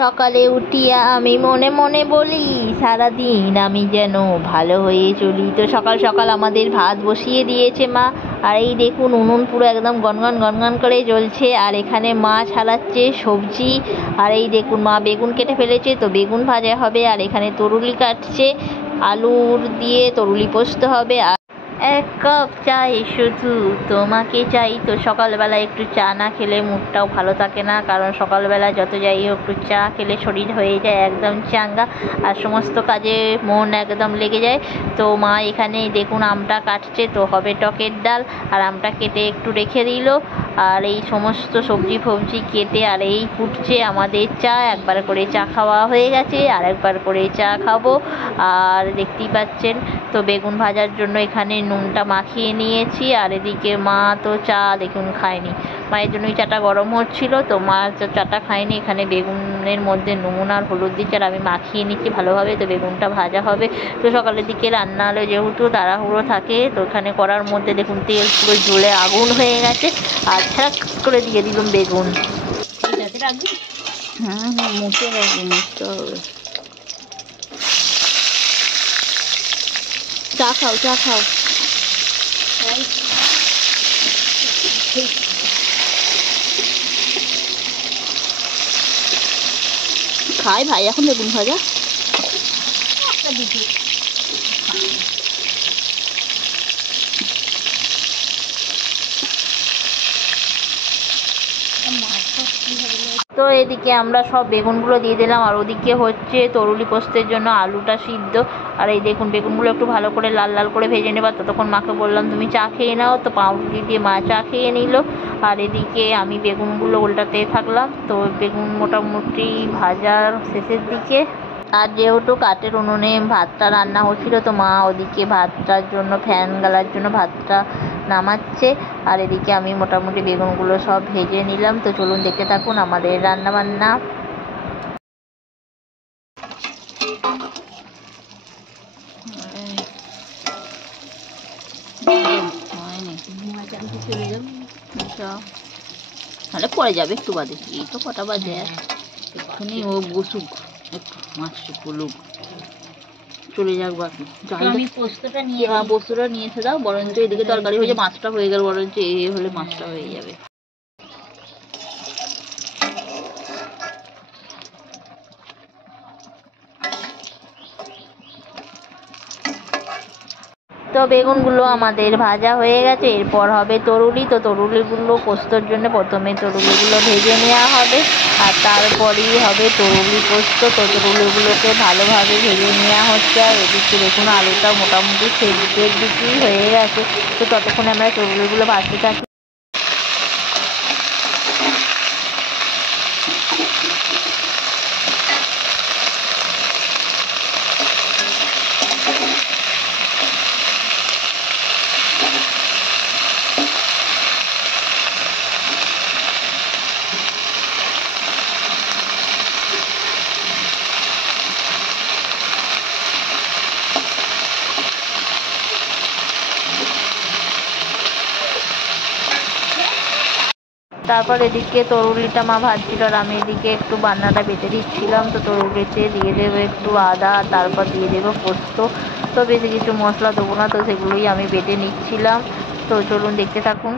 সকালে উঠিয়া আমি মনে মনে বলি সারাদিন আমি যেন ভালো হয়ে চলি। তো সকাল সকাল আমাদের ভাত বসিয়ে দিয়েছে মা। আর এই দেখুন উনুন পুরো একদম গনগন গনগন করে জ্বলছে। আর এখানে মা ছাড়াচ্ছে সবজি। আর এই দেখুন মা বেগুন কেটে ফেলেছে, তো বেগুন ভাজা হবে। আর এখানে তরুলি কাটছে, আলুর দিয়ে তরুলি পোস্ত হবে। আর এক কাপ চাই শুধু তোমাকে চাই। তো সকালবেলা একটু চা না খেলে মুডটাও ভালো থাকে না, কারণ সকালবেলা যত যাই হোক একটু চা খেলে শরীর হয়ে যায় একদম চাঙ্গা, আর সমস্ত কাজে মন একদম লেগে যায়। তো মা এখানে দেখুন আমটা কাটছে, তো হবে টকের ডাল। আর আমটা কেটে একটু রেখে দিল, আর এই সমস্ত সবজি ফবজি কেটে আর এই ফুটছে আমাদের চা। একবার করে চা খাওয়া হয়ে গেছে, আর একবার করে চা খাবো। আর দেখতেই পাচ্ছেন তো বেগুন ভাজার জন্য এখানে নুনটা মাখিয়ে নিয়েছি। আর এদিকে মা তো চা দেখুন খায়নি, মায়ের জন্যই চাটা গরম হচ্ছিল, তো মা চাটা খায়নি। এখানে বেগুনের মধ্যে নুন আর হলুদ দিচ্ছে, আর আমি মাখিয়ে নিচ্ছি ভালোভাবে। তো বেগুনটা ভাজা হবে। তো সকালের দিকে রান্না হলে যেহেতু তাড়াহুড়ো থাকে, তো এখানে করার মধ্যে দেখুন তেল পুরো জ্বলে আগুন হয়ে গেছে, আর ছাক করে দিয়ে দিলাম বেগুন। মুখে রাখবো, মুছতে হবে। চা খাও, চা খাও। খাই ভাই এখন বেগুন ভাজা। তো এদিকে আমরা সব বেগুনগুলো দিয়ে দিলাম, আর ওদিকে হচ্ছে তরুলি পোস্তের জন্য আলুটা সিদ্ধ। আর এই দেখুন বেগুনগুলো একটু ভালো করে লাল লাল করে ভেজে নেবার। ততক্ষণ মাকে বললাম তুমি চা খেয়ে নাও, তো পাউরুটি দিয়ে মা চা খেয়ে নিল। আর এদিকে আমি বেগুনগুলো উল্টাতে থাকলাম। তো বেগুন মোটামুটি ভাজার শেষের দিকে। আর যেহেতু কাঠের উনুনে ভাতটা রান্না হচ্ছিল, তো মা ওদিকে ভাতটার জন্য ফ্যান গালার জন্য ভাতটা নামাচ্ছে। আর এদিকে আমি মোটামুটি বেগুনগুলো সব ভেজে নিলাম। তো চলুন দেখতে থাকুন আমাদের রান্না বান্না। তাহলে পরে যাবে একটু বাদে, এই তো কটা বাজে, এক্ষুনি ও বসুক একটু মাছ পড়ুক, চলে যাক। বাকি পোস্তটা নিয়ে এসে দাও, বরঞ্চ এদিকে তরকারি হয়ে যায়, মাছটা হয়ে গেল, বরঞ্চ এ হলে মাছটা হয়ে যাবে। তো বেগুনগুলো আমাদের ভাজা হয়ে গেছে, এরপর হবে তরুলি। তো তরুলিগুলো পোস্তর জন্য প্রথমে তরুলিগুলো ভেজে নেওয়া হবে, আর তারপরেই হবে তরুলি পোস্ত। তো তরুলিগুলোকে ভালোভাবে ভেজে নেওয়া হচ্ছে। আর এদিকে দেখুন আলুটা মোটামুটি সেদ্ধের দিকেই হয়ে গেছে। তো ততক্ষণে আমরা তরুলিগুলো ভাজতে থাকি। তারপর এদিকে তরুলিটা মা ভাজছিল, আর আমি এদিকে একটু বান্নাটা বেটে দিচ্ছিলাম। তো তরুলিতে দিয়ে দেবো একটু আদা, তারপর দিয়ে দেবো পোস্ত। তো বেশি কিছু মশলা দেবো না, তো সেগুলোই আমি বেটে নিচ্ছিলাম। তো চলুন দেখতে থাকুন।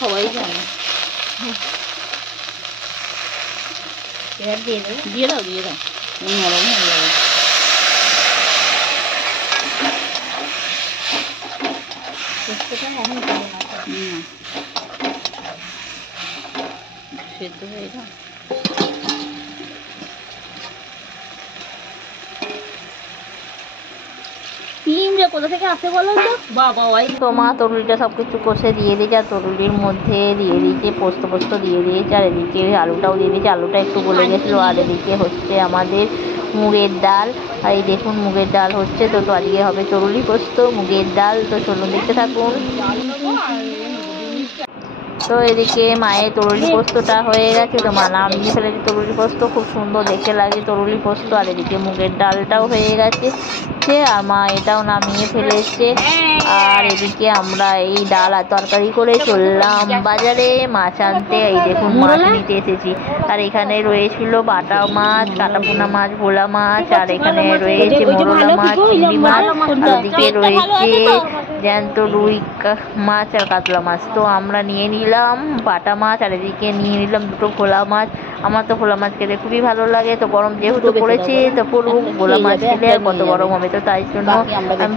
সবাই জানে, দিয়ে দাও দিয়ে দাও, নরম হয়ে যাবে। সেদ্ধ হয়ে যাও। কোথা থেকে আসে বলো তো বাবা? তো মা তরুলিটা সব কিছু কষে দিয়ে দিয়েছে, আর তরুলির মধ্যে দিয়ে দিয়েছে পোস্ত দিয়ে দিয়েছে। আর এদিকে আলুটাও দিয়ে দিয়েছে, আলুটা একটু গলে গেছিলো। আর এদিকে হচ্ছে আমাদের মুগের ডাল। আর এই দেখুন মুগের ডাল হচ্ছে। তো আজকে হবে তরুলি পোস্ত মুগের ডাল। তো চলুন দেখতে থাকুন। তো এদিকে মায়ের তরুলি পোস্তটা হয়ে গেছে, তো মা নামিয়ে ফেলেছে তরুলি পোস্ত, খুব সুন্দর দেখতে লাগে তরুলি পোস্ত। আর এদিকে মুগের ডালটাও হয়ে গেছে, আর মা এটাও নামিয়ে ফেলেছে। আর এদিকে আমরা এই ডাল আর তরকারি করে চললাম বাজারে মাছ আনতে। এই দেখুন মাছ নিতে এসেছি। আর এখানে রয়েছিল বাটা মাছ, কাটাপোনা মাছ, ভোলা মাছ, আর এখানে রয়েছে মোরলা মাছ, চিংড়ি মাছ, আর ওদিকে রয়েছে জ্যান্ত রুই মাছ আর কাতলা মাছ। তো আমরা নিয়ে নিলাম বাটা মাছ, আর এদিকে নিয়ে নিলাম দুটো ভোলা মাছ। আমার তো ভোলা মাছ খেতে খুবই ভালো লাগে, তো গরম যেহেতু পড়েছে তো পড়ুক, ভোলা মাছ খেলে আর কত গরম হবে, তো তাই জন্য আমি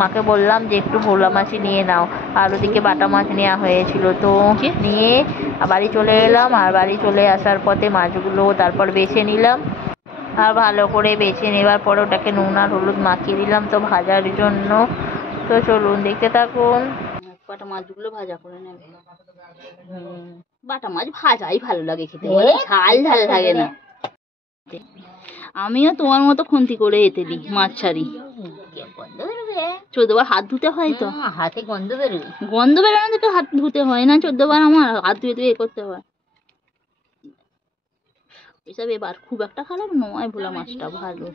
মাকে বললাম যে একটু ভোলা মাছই নিয়ে নাও। আর ওদিকে বাটা মাছ নেওয়া হয়েছিল, তো নিয়ে বাড়ি চলে এলাম। আর বাড়ি চলে আসার পথে মাছগুলো তারপর বেছে নিলাম, আর ভালো করে বেছে নেবার পরে ওটাকে নুন আর হলুদ মাখিয়ে দিলাম তো ভাজার জন্য। তো চলুন দেখতে থাকুন। বাটা মাছগুলো ভাজা করে নেবে। বাটা মাছ ভাজাই ভালো লাগে খেতে, ঝাল ঝাল লাগে না। আমিও তোমার মতো খুন্তি করে এতে দিই মাছ ছাড়ি। গন্ধ বেরোবে, 14 বার হাত ধুতে হয়, তো হাতে গন্ধ বেরোবে। গন্ধ বেরোনো থেকে হাত ধুতে হয় না, 14 বার আমার হাত ধুয়ে ধুয়ে করতে হয়। এসব এবার খুব একটা খারাপ নয়, ভোলা মাছটা ভালো।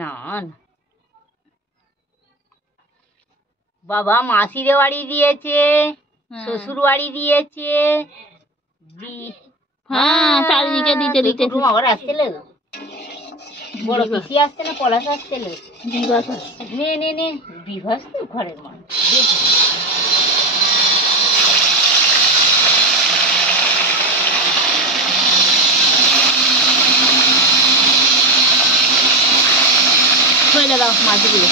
না বাবা মাসিরে বাড়ি দিয়েছে, শ্বশুর বাড়ি দিয়েছে, হ্যাঁ চারিদিকে দিতে দিতে আবার আসছিল। বড় পিসি আসছে না পলাশ আসছিল, বিভাস নে নে নে বিভাস তো ঘরের মানুষ। ফেলে দাও মাছগুলো।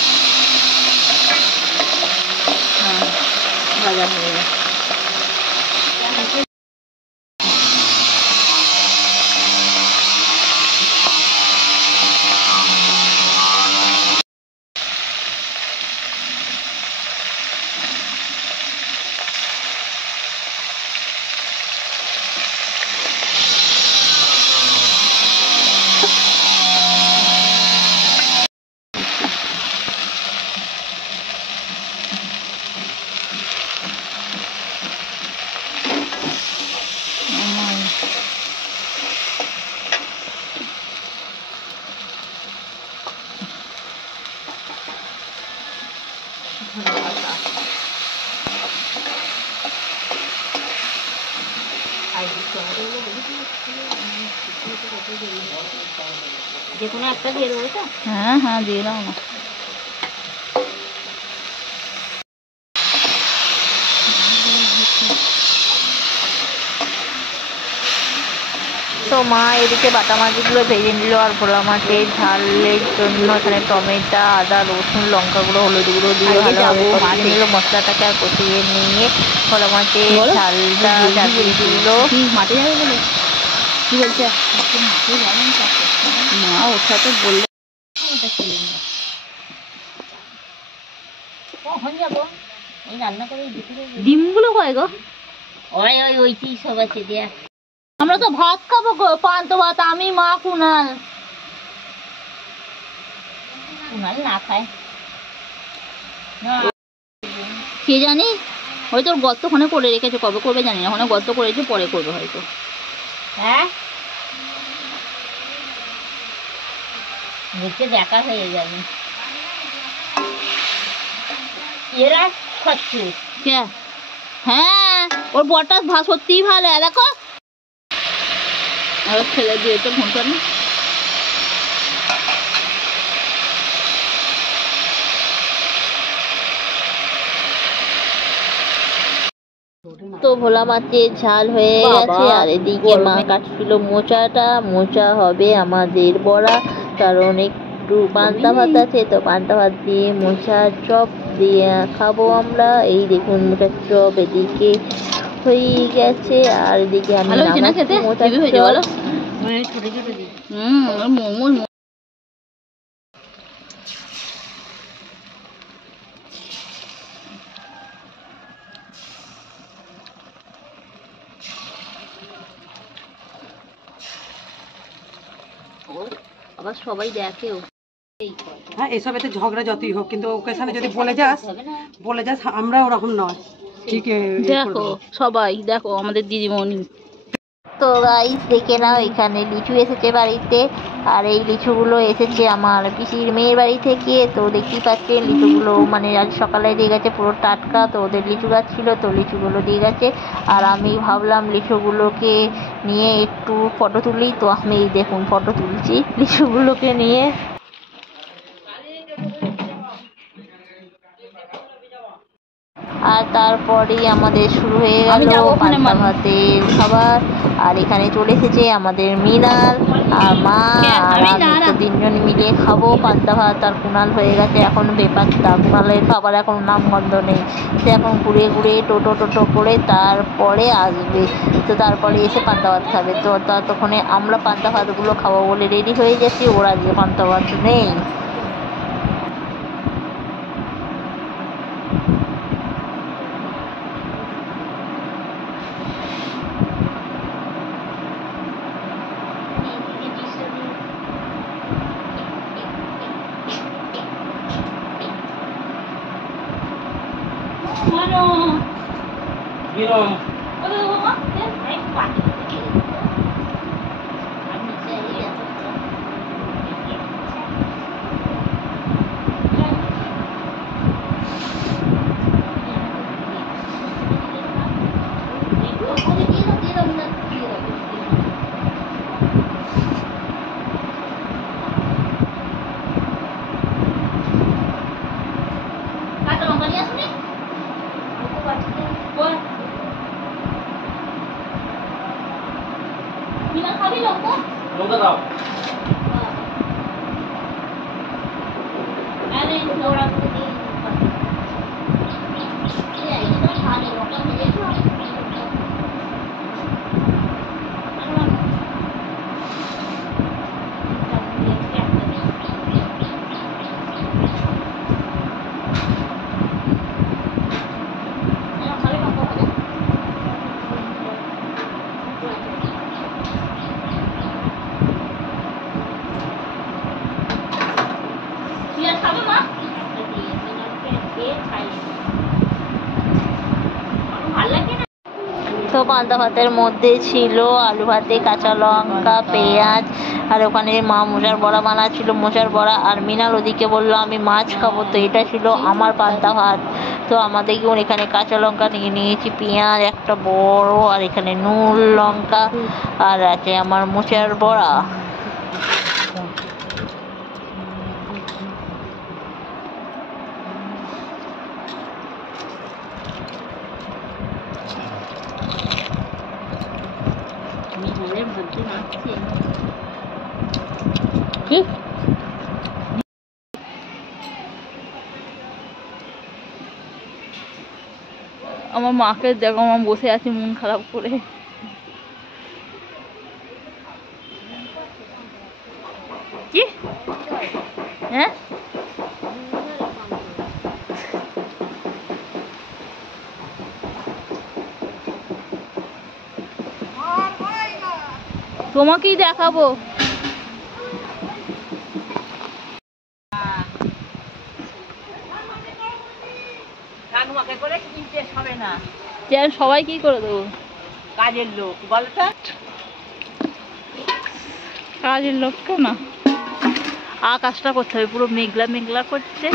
হ্যাঁ ভাজা হয়ে গেছে। যে কোনো একটা দিয়ে দেবো তো? হ্যাঁ হ্যাঁ দিয়ে দাও না। তো মা এদিকে বাটা মাছগুলো ভেজে নিল, আর ভোলা মাছের ঝালের জন্য এখানে টমেটো, আদা, রসুন, লঙ্কা গুঁড়ো, হলুদ গুঁড়ো দিয়ে ভালোভাবে কষিয়ে নিল মশলাটাকে। আর কষিয়ে নিয়ে ভোলা মাছের ঝালটা চাপিয়ে দিল। মাঠে যাবে বলে কি বলছে মা? ওর সাথে বললে কখন যাবো? এই রান্না করে ডিমগুলো কয় গো? ওই ওই ওইটি সব আছে দেয়া। আমরা তো ভাত খাবো গো, পান্তা ভাত, আমি মা কুনাল। কুনাল না খায় না, কে জানি, হয়তো গর্ত ওখানে করে রেখেছে, কবে করবে জানি না, ওখানে গর্ত করেছে, পরে করবে হয়তো। হ্যাঁ দেখে দেখা হয়ে যাবে। এরা খাচ্ছে কে? হ্যাঁ ওর বরটা সত্যিই ভালো, দেখো ছেলে দিয়ে তো ফোন করেন। তো ভোলা মাছের ঝাল হয়ে গেছে। আর এদিকে মা কাটছিল মোচাটা। মোচা হবে আমাদের বড়া, কারণ একটু পান্তা ভাত আছে, তো পান্তা ভাত দিয়ে মোচার চপ দিয়ে খাবো আমরা। এই দেখুন মোচার চপ এদিকে হয়ে গেছে, আর এদিকে আমি মোচার চপ। আবার সবাই দেখেও। হ্যাঁ এসব এতে ঝগড়া যতই হোক, কিন্তু ওকেশনে যদি বলে যাস আমরা ওরকম নয়, ঠিক দেখো সবাই দেখো আমাদের দিদিমণি। তো গাইস দেখে নাও, এখানে লিচু এসেছে বাড়িতে, আর এই লিচুগুলো এসেছে আমার পিসির মেয়ের বাড়ি থেকে। তো দেখতেই পাচ্ছেন লিচুগুলো মানে আজ সকালে দিয়ে গেছে, পুরো টাটকা। তো ওদের লিচু গাছ ছিল, তো লিচুগুলো দিয়ে গেছে। আর আমি ভাবলাম লিচুগুলোকে নিয়ে একটু ফটো তুলি, তো আমি এই দেখুন ফটো তুলছি লিচুগুলোকে নিয়ে। আর তারপরেই আমাদের শুরু হয়ে গেল পান্তা ভাতের খাবার। আর এখানে চলে এসেছে আমাদের মিনাল আর মা আর আমি, তো তিনজন মিলে খাবো পান্তা ভাত। আর কুণাল হয়ে গেছে এখন বেপাত্তা, কুণালের খাবার এখন নামগন্ধ নেই, সে এখন ঘুরে ঘুরে টোটো করে তারপরে আসবে। তো তারপরে এসে পান্তা ভাত খাবে। তো ততক্ষণে আমরা পান্তা ভাতগুলো খাবো বলে রেডি হয়ে গেছি, ওরা যে পান্তা ভাত নেই। তো পান্তা ভাতের মধ্যে ছিল আলু ভাতে, কাঁচা লঙ্কা, পেঁয়াজ, আর ওখানে মা মোচার বড়া বানাচ্ছিল, মোচার বড়া। আর মিনাল ওদিকে বললো আমি মাছ খাবো। তো এটা ছিল আমার পান্তা ভাত। তো আমাদের এখানে কাঁচা লঙ্কা নিয়ে নিয়েছি, পেঁয়াজ একটা বড়, আর এখানে নুন লঙ্কা, আর আছে আমার মোচার বড়া। কি আমার মাকে দেখো, আমার বসে আছে মন খারাপ করে। কি হ্যাঁ তোমাকেই দেখাবো। সবাই কি করে দেবো? কাজের লোক বলতো, কাজের লোক না, আকাশটা করতে হবে, পুরো মেঘলা মেঘলা করছে।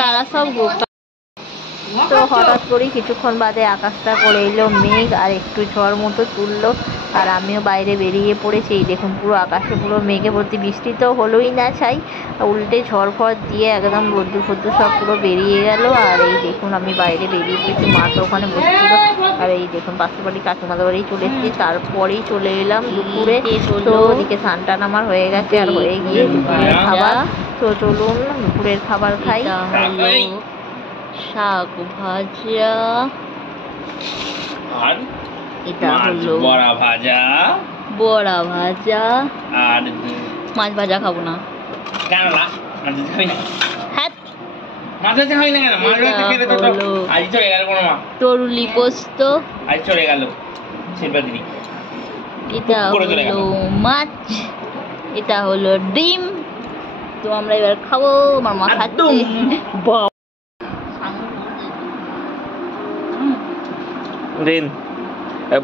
কারা সব তো হঠাৎ করেই কিছুক্ষণ বাদে আকাশটা করে এলো মেঘ, আর একটু ঝড় মতো তুললো। আর আমিও বাইরে বেরিয়ে পড়েছি। এই দেখুন পুরো আকাশে পুরো মেঘে ভর্তি, বৃষ্টি তো হলোই না ছাই, উল্টে ঝড় ফড় দিয়ে একদম রোদ্দুর ফদ্দুর সব পুরো বেরিয়ে গেল। আর এই দেখুন আমি বাইরে বেরিয়ে পড়েছি, মা তো ওখানে বসছিল। আর এই দেখুন পাশের বাড়ি কাকিমাদের বাড়ি চলে এসেছি, তারপরেই চলে এলাম দুপুরে। তো ওদিকে স্নান টান আমার হয়ে গেছে, আর হয়ে গিয়ে দুপুরের খাবার। তো চলুন দুপুরের খাবার খাই। শাক ভাজা, আর এটা হলো বড়া ভাজা, বড়া ভাজা, আর মাছ ভাজা খাবো না। কেন না মাছ ভাজা হয় না? হ্যাঁ, মাছ ভাজা হয় না কেন? মাছ ভাজা খেলে তো হলো আজ চলে গেল কোনো মা, তরুলি পোস্ত, আজ চলে গেল শিল্পা দিদি। এটা করে চলে হলো গেল। মাছ, এটা হলো ডিম। তো আমরা এবার খাবো। আমার মা খাচ্ছে। একদম। বাহ, দিন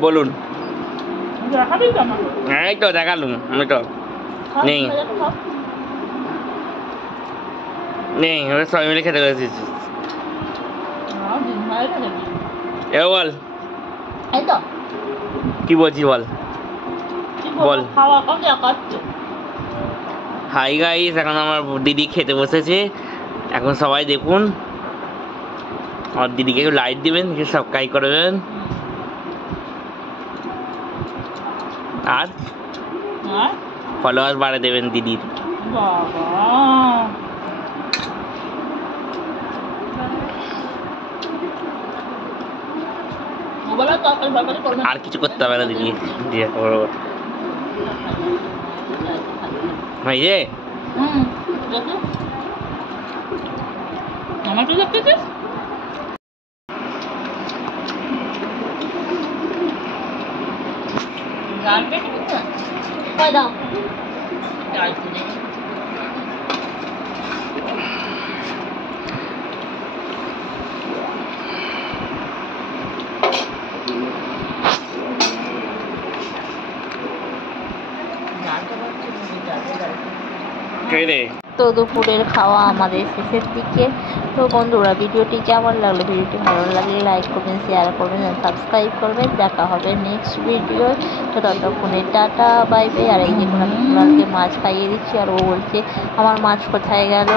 বলুন। দেখাবি তো আমাকে? এই তো দেখালুম আমি তো খাও, নেই। ভাজাটা খাও। নেই, ওরা সবাই মিলে খেতে গেছি। ডিম ভাজাটা দেবে। এ বল এই তো কি বলছি বল। কি বল। বল, খাওয়া কম দেখাচ্ছ। হাই গাইস, এখন আমার দিদি খেতে বসেছে। এখন সবাই দেখুন, আমার দিদিকে একটু লাইট দিবেন, একটু সাবস্ক্রাইব করবেন, আর আর ফলোয়ার বাড়ে দেবেন দিদির। বাবা, ওগুলো তরকারি ফরকারি করবে না। আর কিছু করতে হবে না দিদি দিয়ে করবো। ভাই যে দেখো আমার কি দেখতেছিস? ডাল পেটে দিতে কয় দাও ডাল পেটে কে রে? তো দুপুরের খাওয়া আমাদের শেষের দিকে। তো বন্ধুরা, ভিডিওটি কেমন লাগলো? ভিডিওটি ভালো লাগলে লাইক করবেন, শেয়ার করবেন, সাবস্ক্রাইব করবেন। দেখা হবে নেক্সট ভিডিও। তো ততক্ষণে টাটা, বাই বাই। আর এই দেখুন আমি কুণালকে মাছ খাইয়ে দিচ্ছি, আর ও বলছে আমার মাছ কোথায় গেল।